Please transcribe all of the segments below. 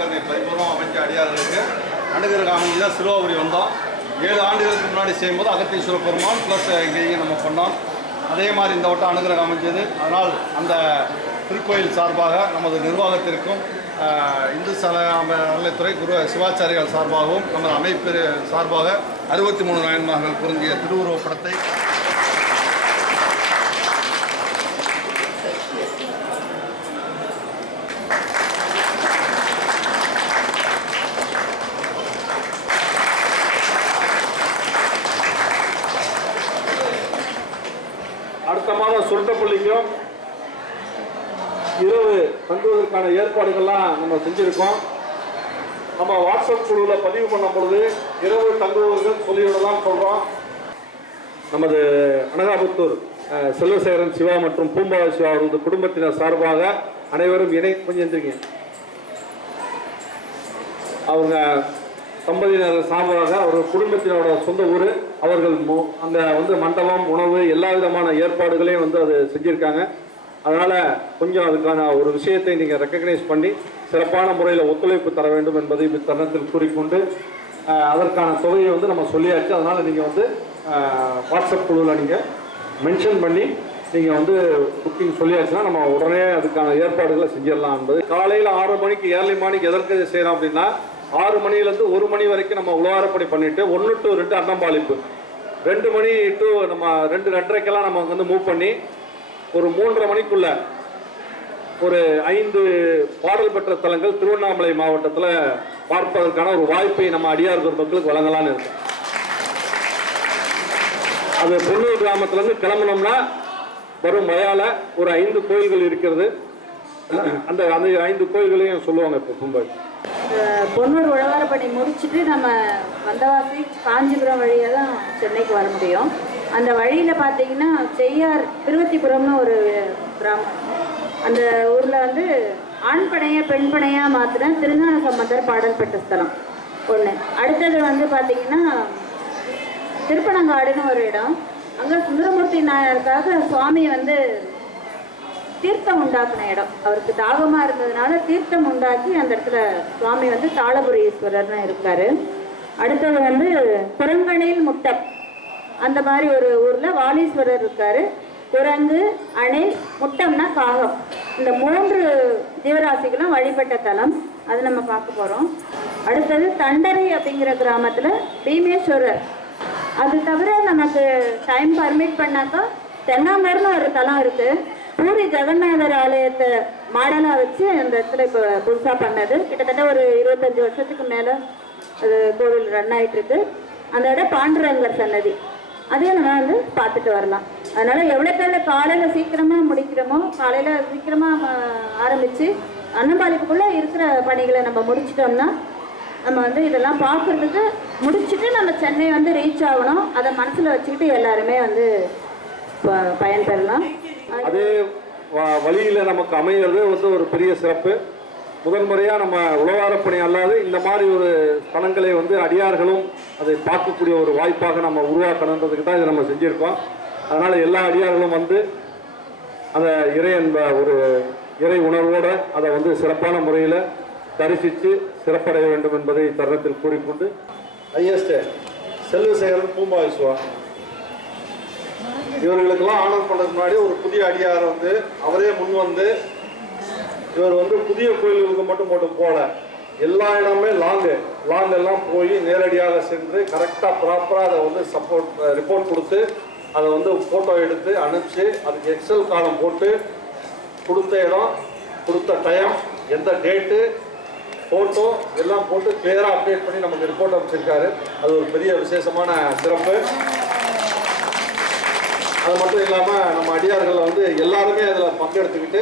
திருக்கரணை பரிபூர்வம் அமைச்ச அடியார்களுக்கு அணுகிறக அமைஞ்சு தான் சிறுவாபுரி வந்தோம் ஏழு ஆண்டுகளுக்கு முன்னாடி செய்யும்போது அகத்தீஸ்வர பெருமான் ப்ளஸ் இங்கேயும் நம்ம பண்ணோம். அதே மாதிரி இந்த வட்டம் அனுகிரகம் அமைஞ்சது. அதனால் அந்த திருக்கோயில் சார்பாக நமது நிர்வாகத்திற்கும் இந்து சல அறநிலைத்துறை குரு சிவாச்சாரியால் சார்பாகவும் நமது அமைப்பு சார்பாக அறுபத்தி மூணு நாயன்மார்கள் பொருந்திய திருவுருவப்படத்தை ஏற்பாடுகள்லாம் நம்ம செஞ்சுருக்கோம். நம்ம வாட்ஸ்அப் குழுவில் பதிவு பண்ணும் பொழுது இரவு தங்குவதற்கு சொல்லிவிடலாம் சொல்கிறோம் நமது அனகாபுத்தூர் செல்வசேகரன் சிவா மற்றும் பூம்பாவ சிவா அவர்களது குடும்பத்தினர் சார்பாக அனைவரும் இணை கொஞ்சம் எந்திரிங்க. அவங்க தம்பதியினர் சார்பாக அவர்கள் குடும்பத்தினரோட சொந்த ஊர் அவர்கள் மு- வந்து மண்டபம் உணவு எல்லா விதமான ஏற்பாடுகளையும் வந்து அது செஞ்சுருக்காங்க. அதனால் கொஞ்சம் அதுக்கான ஒரு விஷயத்தை நீங்கள் ரெக்கக்னைஸ் பண்ணி சிறப்பான முறையில் ஒத்துழைப்பு தர வேண்டும் என்பதை இத்தருணத்தில் கூறிக்கொண்டு அதற்கான தொகையை வந்து நம்ம சொல்லியாச்சு. அதனால் நீங்கள் வந்து வாட்ஸ்அப் குழுவில் நீங்கள் மென்ஷன் பண்ணி நீங்கள் வந்து புக்கிங் சொல்லியாச்சுன்னா நம்ம உடனே அதுக்கான ஏற்பாடுகளை செஞ்சிடலாம் என்பது. காலையில் ஆறு மணிக்கு ஏர்லி மார்னிங் எதற்கு செய்யலாம் செய்கிறோம் அப்படின்னா ஆறு மணிலேருந்து ஒரு மணி வரைக்கும் நம்ம உலகாரப்படி பண்ணிவிட்டு ஒன்று டு ரெண்டு அன்னம்பாளிப்பு ரெண்டு மணி டு நம்ம ரெண்டு ரெண்டரைக்கெல்லாம் நம்ம வந்து மூவ் பண்ணி ஒரு மூன்றரை மணிக்குள்ள ஒரு ஐந்து பாடல் பெற்ற தலங்கள் திருவண்ணாமலை மாவட்டத்தில் பார்ப்பதற்கான ஒரு வாய்ப்பை நம்ம அடியார் மக்களுக்கு வழங்கலாம்னு இருக்கு அது பொன்னூர் கிராமத்துலேருந்து கிளம்புனோம்னா வரும் வயால ஒரு ஐந்து கோயில்கள் இருக்கிறது. அந்த அந்த ஐந்து கோயில்களையும் சொல்லுவாங்க இப்போ கும்பல் அஹ் பொன்னூர் உழவாரப்பணி முடிச்சுட்டு நம்ம வந்தவாசி காஞ்சிபுரம் வழியாக தான் சென்னைக்கு வர முடியும். அந்த வழியில் பார்த்தீங்கன்னா செய்யார் திருவத்திபுரம்னு ஒரு கிராமம். அந்த ஊரில் வந்து ஆண் பனையை பெண் பனையாக மாற்றின திருஞான சம்பந்தர் பாடல் பெற்ற ஸ்தலம் ஒன்று அடுத்தது வந்து பார்த்தீங்கன்னா திருப்பனங்காடுன்னு ஒரு இடம். அங்கே சுந்தரமூர்த்தி நாயருக்காக சுவாமி வந்து தீர்த்தம் உண்டாக்குன இடம். அவருக்கு தாகமாக இருந்ததுனால தீர்த்தம் உண்டாக்கி அந்த இடத்துல சுவாமி வந்து தாளபுரீஸ்வரர்னு இருக்கார். அடுத்தது வந்து குரங்கணில் முட்டம். அந்த மாதிரி ஒரு ஊரில் வாலீஸ்வரர் இருக்காரு. குரங்கு அணை முட்டம்னா காகம். இந்த மூன்று ஜீவராசிகளும் வழிபட்ட தலம். அது நம்ம பார்க்க போகிறோம் அடுத்தது தண்டரை அப்படிங்கிற கிராமத்தில் பீமேஸ்வரர். அது தவிர நமக்கு டைம் பர்மிட் பண்ணாக்கா தென்னாமர்னு ஒரு தலம் இருக்குது பூரி ஜெகநாதர் ஆலயத்தை மாடலாக வச்சு அந்த இடத்துல இப்போ புதுசாக பண்ணது. கிட்டத்தட்ட ஒரு இருபத்தஞ்சு வருஷத்துக்கு மேலே அது கோவில் ரன் ஆயிட்டு இருக்கு. அந்த இடம் பாண்டுரங்கர் சன்னதி. அதையும் நம்ம வந்து பார்த்துட்டு வரலாம். அதனால எவ்வளோக்கால காலையில் சீக்கிரமாக முடிக்கிறோமோ காலையில் சீக்கிரமாக ஆரம்பித்து ஆரம்பிச்சு இருக்கிற பணிகளை நம்ம முடிச்சிட்டோம்னா நம்ம வந்து இதெல்லாம் பார்க்குறதுக்கு முடிச்சுட்டு நம்ம சென்னை வந்து ரீச் ஆகணும். அதை மனசில் வச்சுக்கிட்டு எல்லாருமே வந்து ப- பயன்பெறலாம் அதே வ- நமக்கு அமைகிறது வந்து ஒரு பெரிய சிறப்பு. முதன்முறையாக நம்ம உழவாரப்பணி அல்லாது இந்த மாதிரி ஒரு ஸ்தலங்களை வந்து அடியார்களும் அதை பார்க்கக்கூடிய ஒரு வாய்ப்பாக நம்ம உருவாக்கணுன்றதுக்கு தான் இதை நம்ம செஞ்சுருக்கோம். அதனால் எல்லா அடியார்களும் வந்து அந்த இறை என்ப ஒரு இறை உணர்வோடு அதை வந்து சிறப்பான முறையில் தரிசித்து சிறப்படைய வேண்டும் என்பதை தருணத்தில் கூறிக்கொண்டு ஐஎஸ்டே செல்வசேகரன் பூம்பா விஸ்வா இவர்களுக்கெல்லாம் ஆனர் பண்ணுறதுக்கு முன்னாடி ஒரு புதிய அடியார் வந்து அவரே முன் வந்து இவர் வந்து புதிய கோயில்களுக்கு மட்டும் மட்டும் போல. எல்லா இடமே லாங்கு. லாங் எல்லாம் போய் நேரடியாக சென்று கரெக்டாக ப்ராப்பராக அதை வந்து சப்போர்ட் ரிப்போர்ட் கொடுத்து அதை வந்து ஃபோட்டோ எடுத்து அனுப்பிச்சு அதுக்கு எக்ஸல் காலம் போட்டு கொடுத்த இடம் கொடுத்த டைம் எந்த டேட்டு ஃபோட்டோ எல்லாம் போட்டு கிளியராக அப்டேட் பண்ணி நமக்கு ரிப்போர்ட் அமைச்சிருக்காரு அது ஒரு பெரிய விசேஷமான சிறப்பு. அது மட்டும் இல்லாமல் நம்ம அடியார்களில் வந்து எல்லாருமே அதில் பங்கெடுத்துக்கிட்டு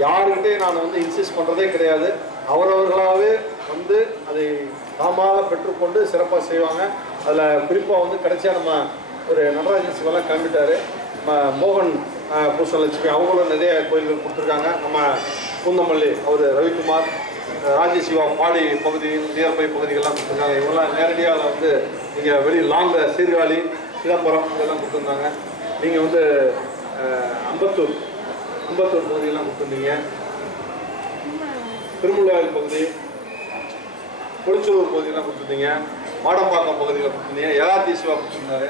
யாருக்கிட்டே நான் வந்து இன்சிஸ்ட் பண்ணுறதே கிடையாது. அவரவர்களாகவே வந்து அதை தாமாக பெற்றுக்கொண்டு சிறப்பாக செய்வாங்க. அதில் குறிப்பாக வந்து கடைசியாக நம்ம ஒரு நடராஜன் சிவெல்லாம் கிளம்பிட்டாரு. நம்ம மோகன் அஹ், பூசலட்சுமி அவங்களும் நிறைய கோயில்கள் கொடுத்துருக்காங்க. நம்ம பூந்தமல்லி அவர் ரவிக்குமார் ராஜசிவா பாடி பகுதி நியர்பை பகுதிகள்லாம் கொடுத்துருக்காங்க. இவங்கெல்லாம் நேரடியாக வந்து நீங்கள் வெளி லாங்கில் சீர்காழி சிதம்பரம் இதெல்லாம் கொடுத்துருந்தாங்க. நீங்கள் வந்து அம்பத்தூர் அம்பத்தூர் பகுதியெல்லாம் கொடுத்துருந்தீங்க திருமுள்ளாயில் பகுதி கொளிச்சலூர் பகுதியெல்லாம் கொடுத்துருந்தீங்க மாடம்பாக்கம் பகுதியில் கொடுத்துருந்தீங்க ஏகாத்தி சிவா கொடுத்துருந்தாரு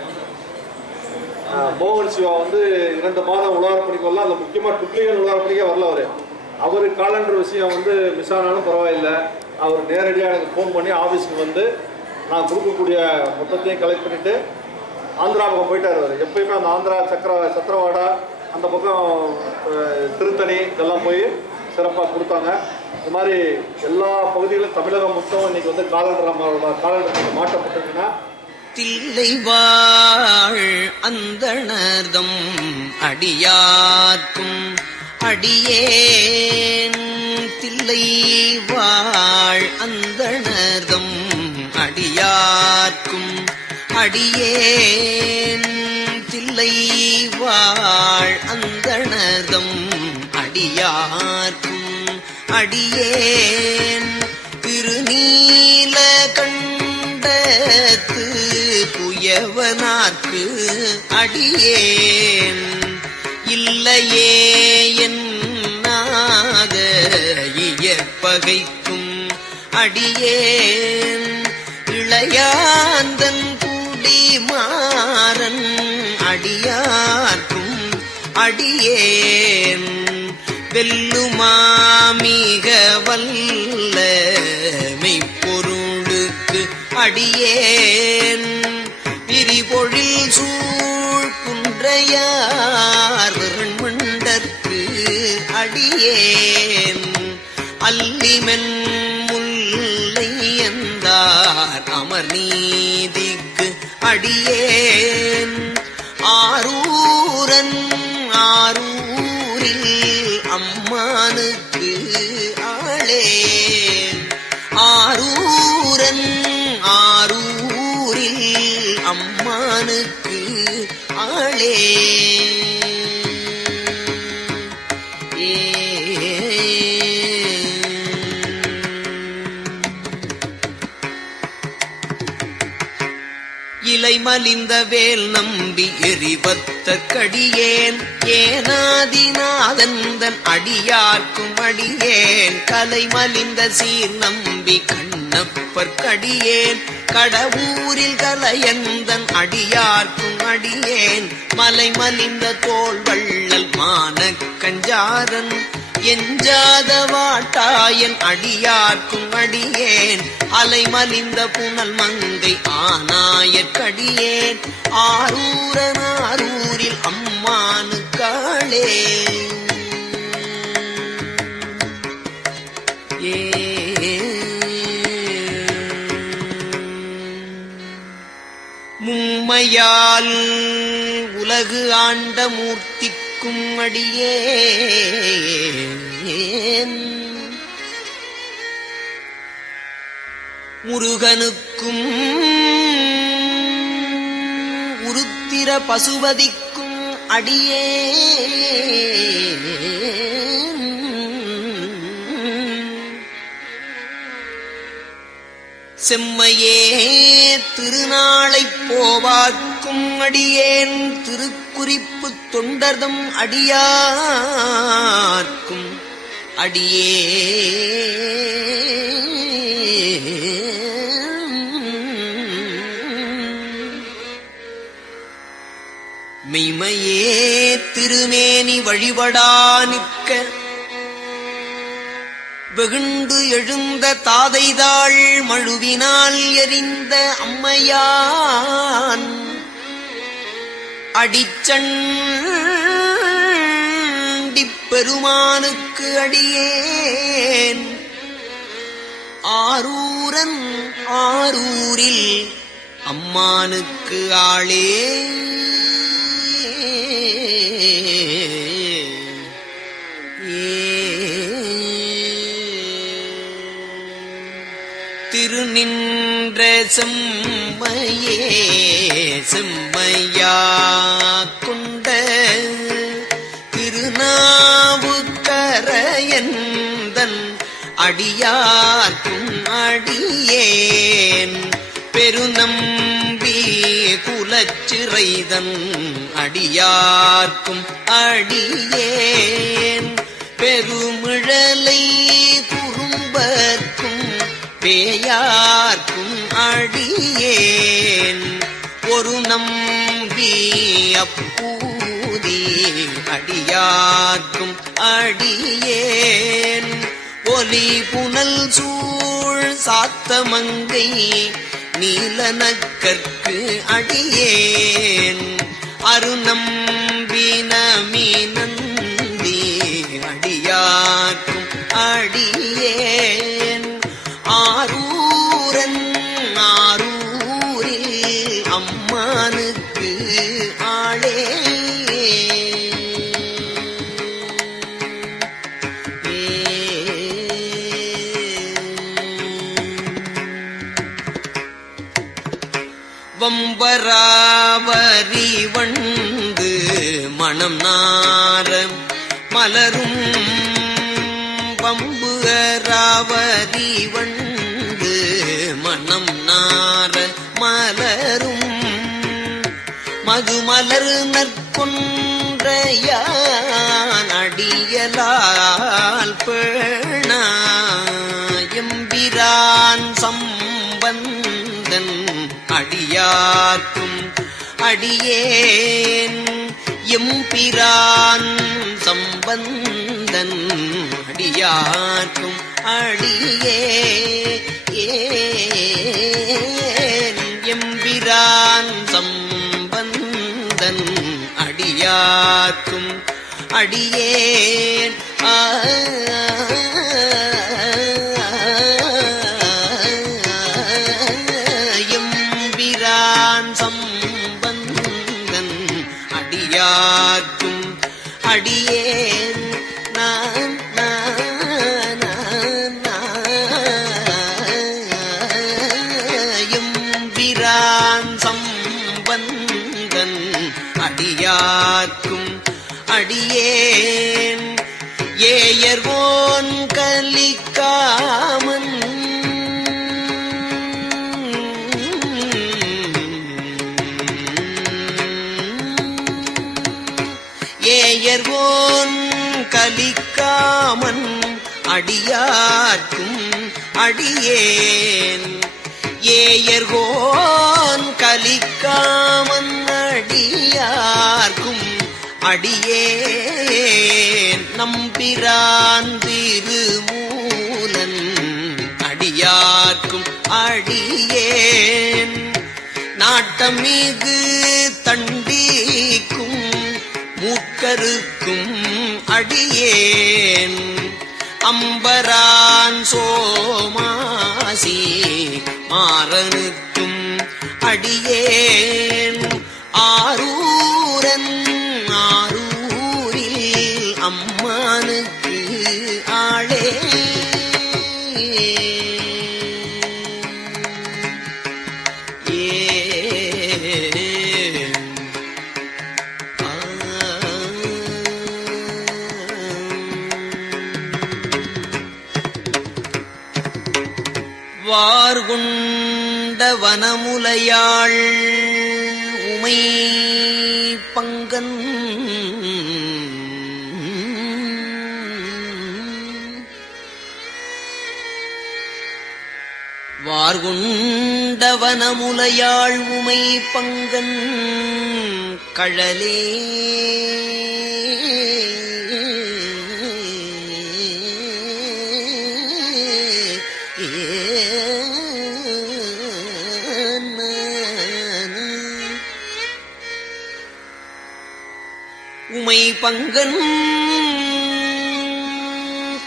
மோகன் சிவா வந்து இரண்டு மாதம் உலகப்பணிக்கு வரல அந்த முக்கியமாக டுப்ளிகன் உலகப்பணிக்கே வரல அவர். அவர் காலண்டர் விஷயம் வந்து மிஸ் ஆனாலும் பரவாயில்லை. அவர் நேரடியாக எனக்கு ஃபோன் பண்ணி ஆஃபீஸ்க்கு வந்து நான் கொடுக்கக்கூடிய மொத்தத்தையும் கலெக்ட் பண்ணிவிட்டு ஆந்திரா பக்கம் போயிட்டார் அவர். எப்பயுமே அந்த ஆந்திரா சக்கர சத்திரவாடா அந்த பக்கம் திருத்தணி இதெல்லாம் போய் சிறப்பாக கொடுத்தாங்க. இந்த மாதிரி எல்லா பகுதியிலும் தமிழகம் மொத்தம் இன்னைக்கு வந்து காலண்டர் நம்மளோட காலண்டர் மாற்றப்பட்டிருக்குன்னா தில்லை வாழ் அந்தணர்தம் அடியார்க்கும் அடியேன். தில்லை வாழ் அந்தணர்தம் அடியார்க்கும் அடியேன். தில்லை வாழ் அந்தணர்தம் அடியார்க்கும் அடியேன். திருநீல கண்டத்து குயவனார்க்கு அடியேன். இல்லையே என்னாத இயற்பகைக்கும் அடியேன். இளையாந்தன் கூடி மாறன் அடியார்க்கும் அடியேன். வெல்லுமாமிக வல்ல மெய்ப்பொருளுக்கு அடியேன். விரிபொழில் சூழ் குன்றையார் மண்டற்கு அடியேன். அல்லிமென் முல்லை எந்தார் அமர் நீ அடியேன் இலை மலிந்த வேல் நம்பி எரிவத்த கடியேன். ஏனாதிநாதந்தன் அடியார்க்கும் அடியேன். கலை மலிந்த சீர் நம்பி கண்ணப்பர் கடியேன். கடவுரில் கலையந்தன் அடியார்க்கும் அடியேன். மலை மலிந்த தோல் வள்ளல் மான கஞ்சாரன். எஞ்சாத வாட்டாயன் அடியார்க்கும் அடியேன். அலைமலிந்த புனல் மங்கை ஆனாயற்கடியேன் ஆரூரன் ஆரூரில் அம்மானு காளே ஏ. மும்மையால் உலகு ஆண்ட மூர்த்திக்கு மூர்த்திக்கும் அடியே. முருகனுக்கும் உருத்திர பசுபதிக்கும் அடியே. செம்மையே திருநாளைப் போவாக்கும் அடியேன். திருக்குறிப்பு தொண்டர்தம் அடியார்க்கும் அடியே. மெய்மையே திருமேனி வழிபடா நிற்க. வெகுண்டு எழுந்த தாதைதாள் மழுவினால் எரிந்த அம்மையான். அடிச்சண்டிப் பெருமானுக்கு அடியேன். ஆரூரன் ஆரூரில் அம்மானுக்கு ஆளே. திருநின்ற செம்மையே செம்மையா கொண்ட திருநாவுக்கரையந்தன் அடியார்க்கும் அடியேன். பெருநம்பி குலச்சிறைதன் அடியார்க்கும் அடியேன். பெருமிழலை குறும்பர்க்கும் பேயார் அடியேன் ஒரு நம்பி அப்பூதி அடியாக்கும் அடியேன். ஒலி புனல் சூழ் சாத்தமங்கை நீலனக்கற்கு அடியேன். அருநம்பி நமி நந்தி அடியாக்கும் அடியேன். மலராவரி வண்டு மணம் நாரம் மலரும் பம்பு ராவரி வண்டு மணம் நார மலரும். மதுமலர் நற்கொன்றையான் அடியலால் பேணா. எம்பிரான் சம்பந்தன் அடியார்க்கும் அடியேன். எம்பிரான் சம்பந்தன் அடியார்க்கும் அடியே. எம்பிரான் சம்பந்தன் அடியார்க்கும் அடியேன். ஆ. அடியேன். நான் நான் சம்பந்தன் அடியார்க்கும் அடியேன். ஏயர்வோன் கலிக்க ராமன் அடியார்க்கும் அடியேன். ஏயர்கோன் கலிக்காமன் அடியார்க்கும் அடியேன். நம்பிரான் திருமூலன் அடியார்க்கும் அடியேன். நாட்டமிகு தண்டிக்கும் மூக்கருக்கும் அடியேன். அம்பரான் சோமாசி மாறனுக்கும் அடியேன். ஆறு வனமுலையாள் உமை பங்கன். வார்கொண்ட வனமுலையாள் உமை பங்கன் கழலே. பங்கன்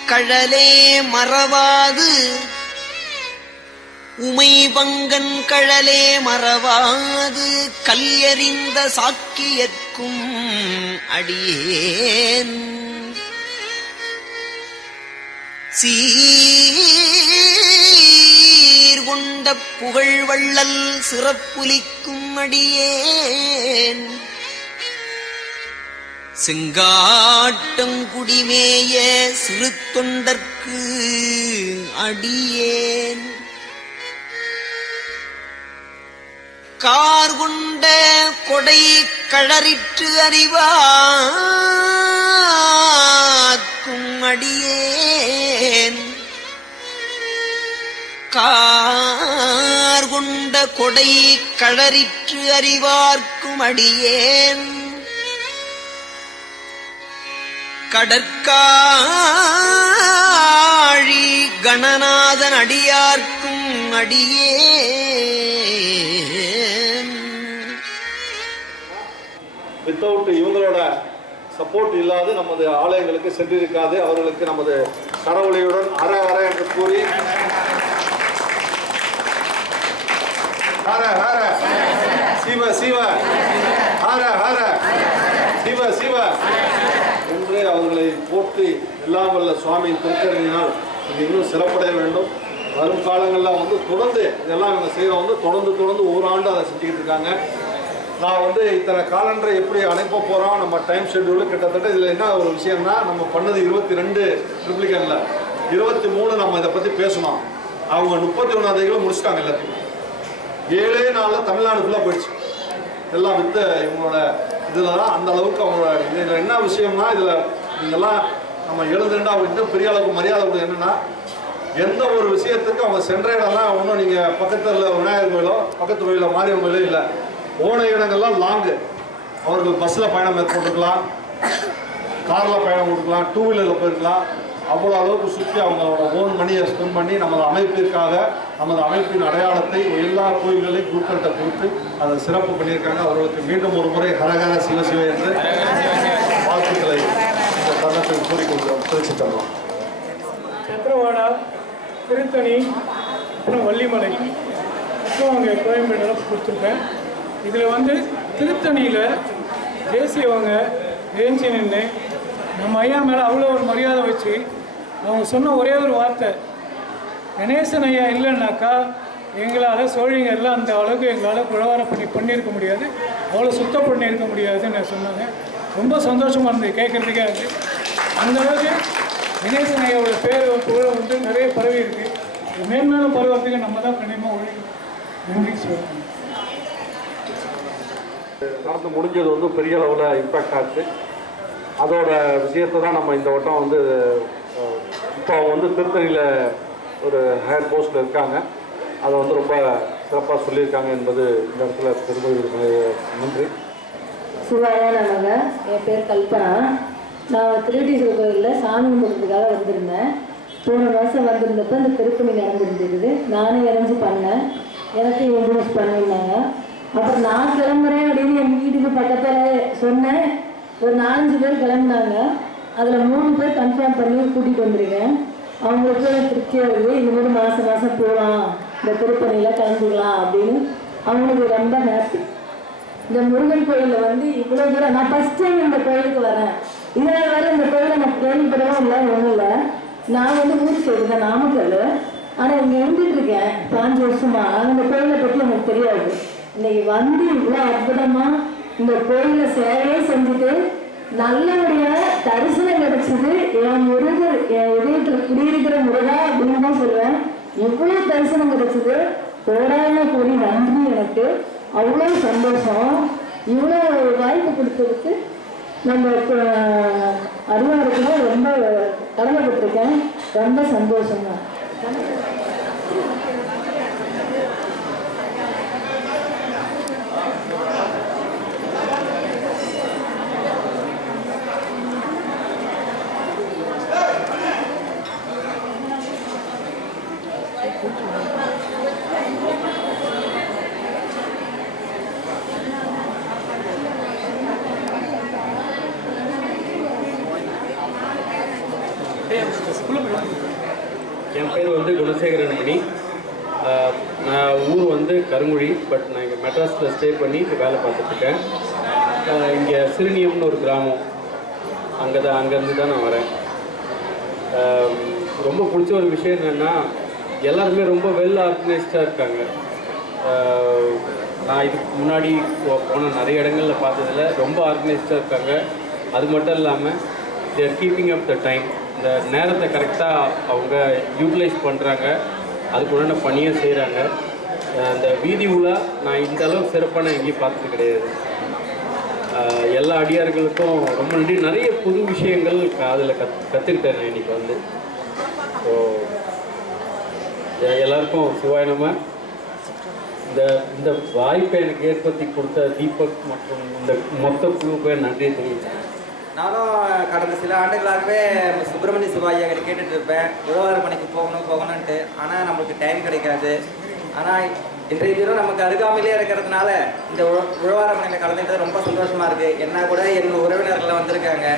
கழலே மறவாது. உமை பங்கன் கழலே மறவாது. கல்யறிந்த சாக்கியற்கும் அடியேன். சீர்கொண்ட புகழ் வள்ளல் சிறப்புலிக்கும் அடியேன். செங்காட்டம் குடிமேய சிறு தொண்டற்கு அடியேன். கார்கொண்ட கொடை கழறிற்று அறிவாக்கும் அடியேன். கார்கொண்ட கொடை கழறிற்று அறிவார்க்கும் அடியேன். கடற்காழி கணநாதன் அடியார்க்கும் அடியே. வித்தவுட் இவங்களோட சப்போர்ட் இல்லாது நமது ஆலயங்களுக்கு சென்றிருக்காது. அவர்களுக்கு நமது கடவுளையுடன் அற அற என்று கூறி. ஹர ஹர சிவ சிவ. ஹர ஹர சிவ சிவ. என்று அவர்களை போற்றி எல்லாம் வல்ல சுவாமியின் திருக்கரணியினால் இது இன்னும் சிறப்படைய வேண்டும். வரும் காலங்களில் வந்து தொடர்ந்து இதெல்லாம் இவங்க செய்கிறோம் வந்து தொடர்ந்து தொடர்ந்து ஒரு ஆண்டு அதை செஞ்சுக்கிட்டு இருக்காங்க. நான் வந்து இத்தனை காலண்டரை எப்படி அனுப்ப போகிறோம் நம்ம டைம் ஷெட்யூலு கிட்டத்தட்ட இதில் என்ன ஒரு விஷயம்னா நம்ம பண்ணது இருபத்தி ரெண்டு ட்ரிப்ளிகனில் இருபத்தி மூணு நம்ம இதை பற்றி பேசணும். அவங்க முப்பத்தி ஒன்றாந்தேதிகளும் முடிச்சிட்டாங்க எல்லாத்தையும். ஏழே நாளில் தமிழ்நாடு ஃபுல்லாக போயிடுச்சு. எல்லாம் வித்த இவங்களோட இதில் தான் அந்த அளவுக்கு அவங்க இதில் என்ன விஷயம்னா இதில் இதெல்லாம் நம்ம எழுதுண்டா இன்னும் பெரிய அளவுக்கு மரியாதை கொடுத்து என்னென்னா எந்த ஒரு விஷயத்துக்கு அவங்க சென்ற இடம்லாம் ஒன்றும் நீங்கள் பக்கத்தில் விநாயகர் கோயிலோ பக்கத்து கோயிலோ மாரியம்மன் கோயிலோ இல்லை. போன இடங்கள்லாம் லாங்கு அவர்கள் பஸ்ஸில் பயணம் மேற்கொண்டுக்கலாம் காரில் பயணம் கொடுக்கலாம் டூ வீலரில் போயிருக்கலாம். அவ்வளோ அளவுக்கு சுற்றி அவங்களோட ஓன் மணியை ஸ்பெண்ட் பண்ணி நமது அமைப்பிற்காக நமது அமைப்பின் அடையாளத்தை எல்லா கோயில்களையும் குருக்கள்கிட்ட கொடுத்து அதை சிறப்பு பண்ணியிருக்காங்க. அவர்களுக்கு மீண்டும் ஒரு முறை ஹரஹர சிவசிவ என்று வாழ்த்துக்களை இந்த தருணத்தில் கூறிக்கொள்கிறோம். திருச்சி தருவோம் சத்திரவாடா திருத்தணி அப்புறம் வள்ளிமலை. அப்புறம் அங்கே கோயம்பேடில் கொடுத்துருக்கேன். இதில் வந்து திருத்தணியில் தேசியவங்க ஏஞ்சி நின்று நம்ம ஐயா மேலே அவ்வளோ ஒரு மரியாதை வச்சு அவங்க சொன்ன ஒரே ஒரு வார்த்தை கணேசன் ஐயா இல்லைன்னாக்கா எங்களால் சோழிங்கரில் அந்த அளவுக்கு எங்களால் குழவாரம் பண்ணி பண்ணியிருக்க முடியாது அவ்வளோ சுத்தம் பண்ணியிருக்க முடியாதுன்னு சொன்னாங்க. ரொம்ப சந்தோஷமாக இருந்தது கேட்குறதுக்கே அது. அந்த அளவுக்கு கணேசன் ஐயாவோட பேர் புகழ் வந்து நிறைய பரவி இருக்குது மேன்மேலும் பருவத்துக்கு நம்ம தான் கண்டிப்பாக ஒழி நன்றி சொல்லுங்கள் நடந்து முடிஞ்சது வந்து பெரிய அளவில் இம்பேக்ட் ஆச்சு. அதோட விஷயத்தை தான் நம்ம இந்த வட்டம் வந்து இப்போ அவங்க வந்து திருத்தணியில் ஒரு ஹையர் போஸ்ட்டில் இருக்காங்க. அதை வந்து ரொம்ப சிறப்பாக சொல்லியிருக்காங்க என்பது இந்த இடத்துல பெருமை நன்றி. சிவாயா என் பேர் கல்பனா. நான் திருடீஸ்வரர் கோயிலில் சாமி கும்பிட்றதுக்காக வந்திருந்தேன். போன மாதம் வந்திருந்தப்ப இந்த திருப்பணி நடந்துருந்தது. நானும் இறஞ்சி பண்ணேன். எனக்கு இன்ட்ரூஸ் பண்ணியிருந்தாங்க. அப்புறம் நான் கிளம்புறேன் அப்படின்னு என் வீட்டுக்கு பக்கத்தில் சொன்னேன். ஒரு நாலஞ்சு பேர் கிளம்புனாங்க. அதில் மூணு பேர் கன்ஃபார்ம் பண்ணி கூட்டிகிட்டு வந்திருக்கேன். அவங்களுக்கு திருப்தியாக இருக்குது இனிமேல் மாதம் மாதம் போகலாம் இந்த திருப்பணியில் கலந்துக்கலாம் அப்படின்னு அவங்களுக்கு ரொம்ப ஹாப்பி இந்த முருகன் கோயிலில் வந்து இவ்வளோ தூரம் நான் ஃபஸ்ட் டைம் இந்த கோயிலுக்கு வரேன் இதனால் வேறு இந்த கோயிலை நான் கேள்விப்படவும் இல்லை ஒன்றும் இல்லை. நான் வந்து ஊர் சைடு தான் நாமக்கல். ஆனால் இங்கே இருந்துட்டு இருக்கேன். பாஞ்சு வருஷமா. அந்த கோயிலை பற்றி எனக்கு தெரியாது. இன்னைக்கு வந்து இவ்வளோ அற்புதமாக இந்த கோயிலில் சேவையே செஞ்சுட்டு நல்லபடியாக தரிசனம் கிடைச்சது என் முருகர் என் இதயத்தில் குடியிருக்கிற முருகா அப்படின்னு தான் சொல்லுவேன். எவ்வளோ தரிசனம் கிடைச்சது? கோடான கூடி நன்றி எனக்கு. அவ்வளோ சந்தோஷம். இவ்வளோ வாய்ப்பு கொடுத்ததுக்கு நம்ம அறிவாருக்குலாம் ரொம்ப கடமைப்பட்டிருக்கேன். ரொம்ப சந்தோஷம் தான் என் பேர் வந்து குணசேகரன் மணி நான் ஊர் வந்து கருங்குழி பட் நான் இங்கே மெட்ராஸில் ஸ்டே பண்ணி இங்கே வேலை பார்த்துட்ருக்கேன் இங்கே சிறுனியம்னு ஒரு கிராமம். அங்கே தான் அங்கேருந்து தான் நான் வரேன். ரொம்ப பிடிச்ச ஒரு விஷயம் என்னென்னா எல்லாருமே ரொம்ப வெல் ஆர்கனைஸ்டாக இருக்காங்க. நான் இதுக்கு முன்னாடி போன நிறைய இடங்களில் பார்த்ததில் ரொம்ப ஆர்கனைஸ்டாக இருக்காங்க. அது மட்டும் இல்லாமல் தேர் கீப்பிங் அப் த டைம் இந்த நேரத்தை கரெக்டாக அவங்க யூட்டிலைஸ் பண்ணுறாங்க அதுக்கு பணியை செய்கிறாங்க அந்த வீதி உலா நான் இந்த அளவுக்கு சிறப்பான எங்கேயும் பார்த்தது கிடையாது. எல்லா அடியார்களுக்கும் ரொம்ப நன்றி. நிறைய புது விஷயங்கள் அதில் கத் கற்றுக்கிட்டேன் நான் இன்னைக்கு வந்து. ஸோ எல்லாருக்கும் சிவாய் இந்த இந்த வாய்ப்பை எனக்கு ஏற்படுத்தி கொடுத்த தீபக் மற்றும் இந்த மொத்த குழுவுக்கு நன்றி தெரிவித்தேன் நானும் கடந்த சில ஆண்டுகளாகவே சுப்பிரமணிய சிவாஜி கிட்ட கேட்டுட்டு இருப்பேன். உழவார பணிக்கு போகணும் போகணுன்ட்டு ஆனால் நம்மளுக்கு டைம் கிடைக்காது. ஆனால் இன்றைய தினம் நமக்கு அருகாமையிலே இருக்கிறதுனால இந்த உழவாரப்பணியில் கலந்துக்கிட்டது ரொம்ப சந்தோஷமாக இருக்குது என்ன கூட எங்கள் உறவினர்கள் வந்திருக்காங்க.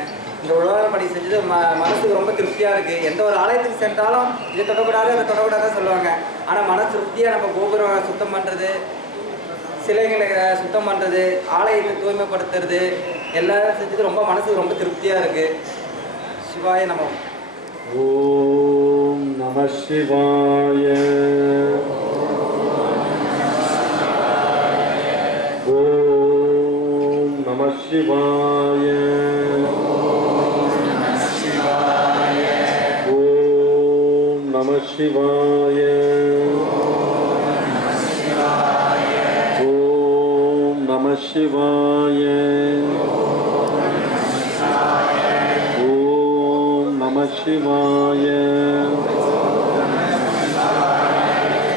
இந்த உழவார செஞ்சது ம மனசுக்கு ரொம்ப திருப்தியாக இருக்குது எந்த ஒரு ஆலயத்துக்கு சென்றாலும் இதை தொடக்கூடாது அதை தொடக்கூடாதுன்னு சொல்லுவாங்க. ஆனால் மன திருப்தியாக நம்ம கோபுரம் சுத்தம் பண்ணுறது சிலைகளை சுத்தம் பண்ணுறது ஆலயத்தை தூய்மைப்படுத்துறது எல்லாரும் செஞ்சது ரொம்ப மனசுக்கு ரொம்ப திருப்தியாக இருக்குது சிவாய நமம் ஓம் நம. சிவாய ஓம் நம சிவாய. ஓம் நம சிவாய. ஓம் நம சிவாய. ஓம் நம சிவாய. शिवाय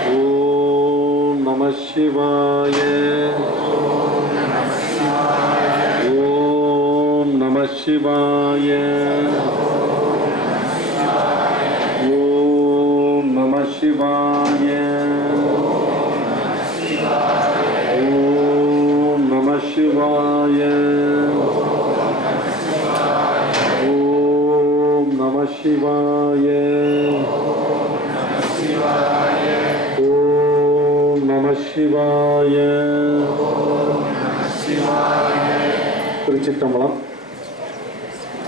ॐ नमः शिवाय சிவாய. திருச்சிட்டம்பலம்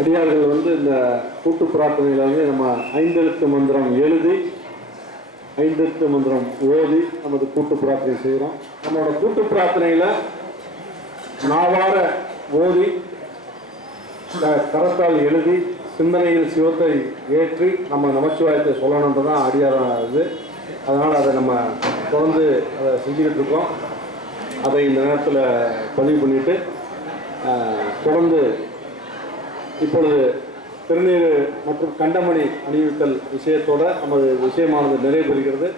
அடியார்கள் வந்து இந்த கூட்டு பிரார்த்தனையில் வந்து நம்ம ஐந்தெழுத்து மந்திரம் எழுதி ஐந்தெழுத்து மந்திரம் ஓதி நமது கூட்டு பிரார்த்தனை செய்கிறோம். நம்மளோட கூட்டு பிரார்த்தனையில் நாவார ஓதி கரத்தால் எழுதி சிந்தனையில் சிவத்தை ஏற்றி நம்ம நமச்சிவாயத்தை சொல்லணுன்றது தான் அடியார இது அதனால் அதை நம்ம தொடர்ந்து அதை செஞ்சுக்கிட்டு இருக்கோம். அதை இந்த நேரத்தில் பதிவு பண்ணிவிட்டு தொடர்ந்து இப்பொழுது திருநீர் மற்றும் கண்டமணி அணிவித்தல் விஷயத்தோட நமது விஷயமானது நிறைவு பெறுகிறது.